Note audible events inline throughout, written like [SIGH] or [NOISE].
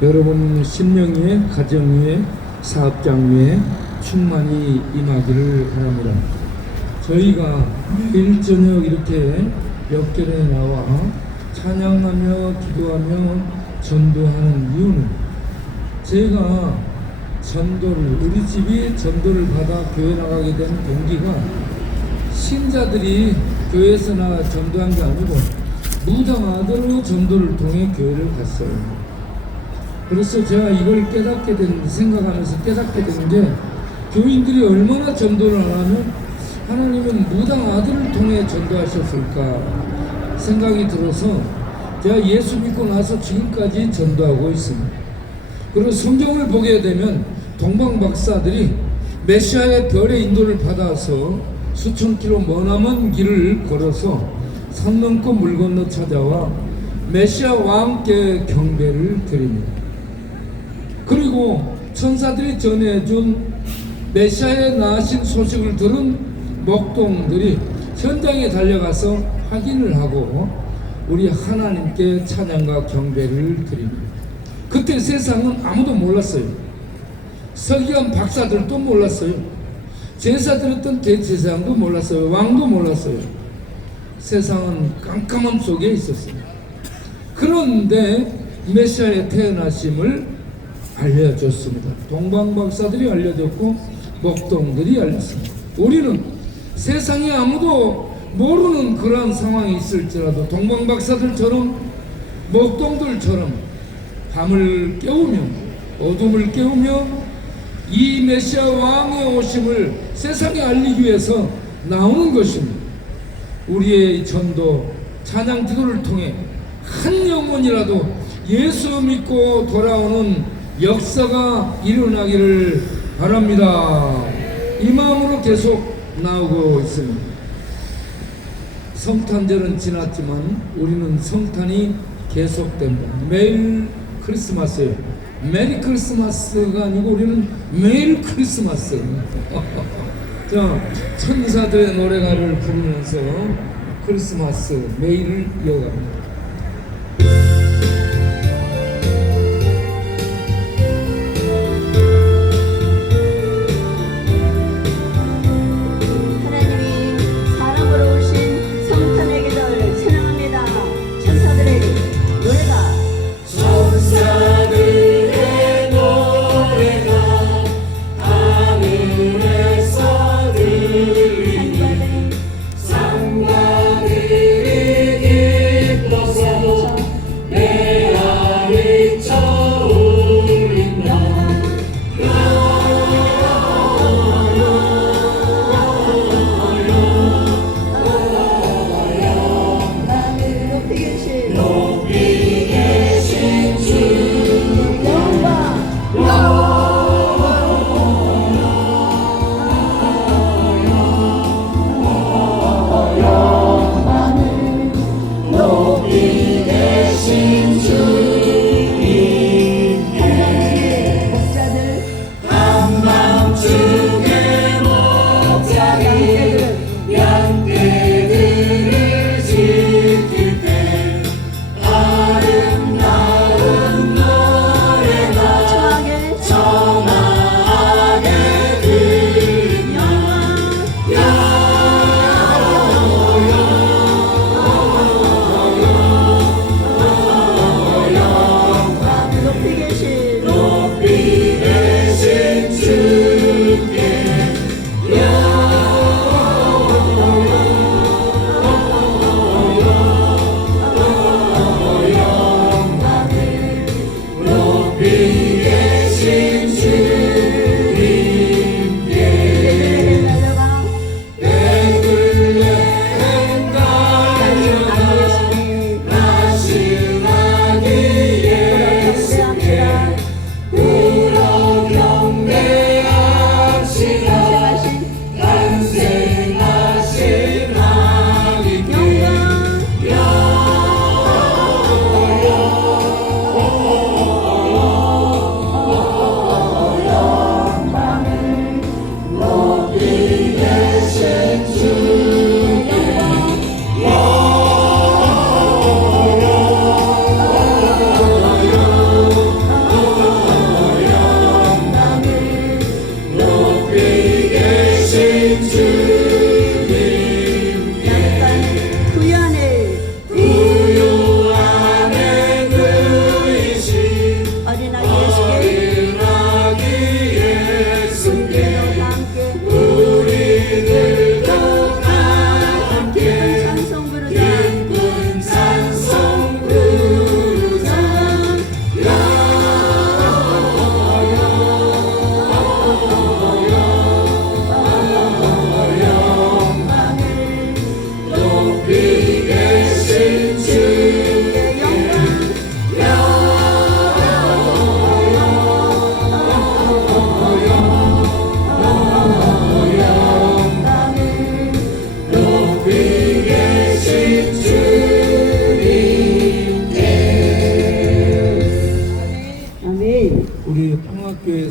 여러분 신명 위에 가정 위에 사업장 위에 충만히 임하기를 바랍니다. 저희가 일 저녁 이렇게 역결에 나와 찬양하며 기도하며 전도하는 이유는 제가 전도를 우리 집이 전도를 받아 교회 나가게 된 동기가 신자들이 교회에서 나 전도한 게 아니고 무당 아들로 전도를 통해 교회를 갔어요. 그래서 제가 이걸 깨닫게 된 생각하면서 깨닫게 된게 교인들이 얼마나 전도를 안 하면 하나님은 무당 아들을 통해 전도하셨을까 생각이 들어서 제가 예수 믿고 나서 지금까지 전도하고 있습니다. 그리고 성경을 보게 되면 동방 박사들이 메시아의 별의 인도를 받아서 수천 킬로 머나먼 길을 걸어서 산 넘고 물 건너 찾아와 메시아와 함께 경배를 드립니다. 그리고 천사들이 전해준 메시아의 나신 소식을 들은 목동들이 현장에 달려가서 확인을 하고 우리 하나님께 찬양과 경배를 드립니다. 그때 세상은 아무도 몰랐어요. 서기관 박사들도 몰랐어요. 제사 드렸던 대제사장도 몰랐어요. 왕도 몰랐어요. 세상은 깜깜함 속에 있었어요. 그런데 메시아의 태어나심을 알려줬습니다. 동방 박사들이 알려줬고 목동들이 알렸습니다. 우리는 세상에 아무도 모르는 그러한 상황이 있을지라도 동방 박사들처럼 목동들처럼 밤을 깨우며 어둠을 깨우며 이 메시아 왕의 오심을 세상에 알리기 위해서 나오는 것입니다. 우리의 전도 찬양 기도를 통해 한 영혼이라도 예수 믿고 돌아오는 역사가 일어나기를 바랍니다. 이 마음으로 계속 나오고 있습니다. 성탄절은 지났지만 우리는 성탄이 계속됩니다. 매일 크리스마스예요. 메리 크리스마스가 아니고 우리는 매일 크리스마스. [LAUGHS] 자, 천사들의 노래가를 부르면서 크리스마스 매일을 이어갑니다.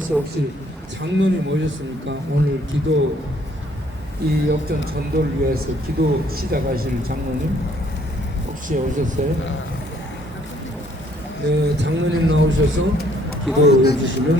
평화교회에서 혹시 장로님 오셨습니까? 오늘 기도 이 역전 전도를 위해서 기도 시작하실 장로님 혹시 오셨어요? 네, 장로님 나오셔서 기도해 주시면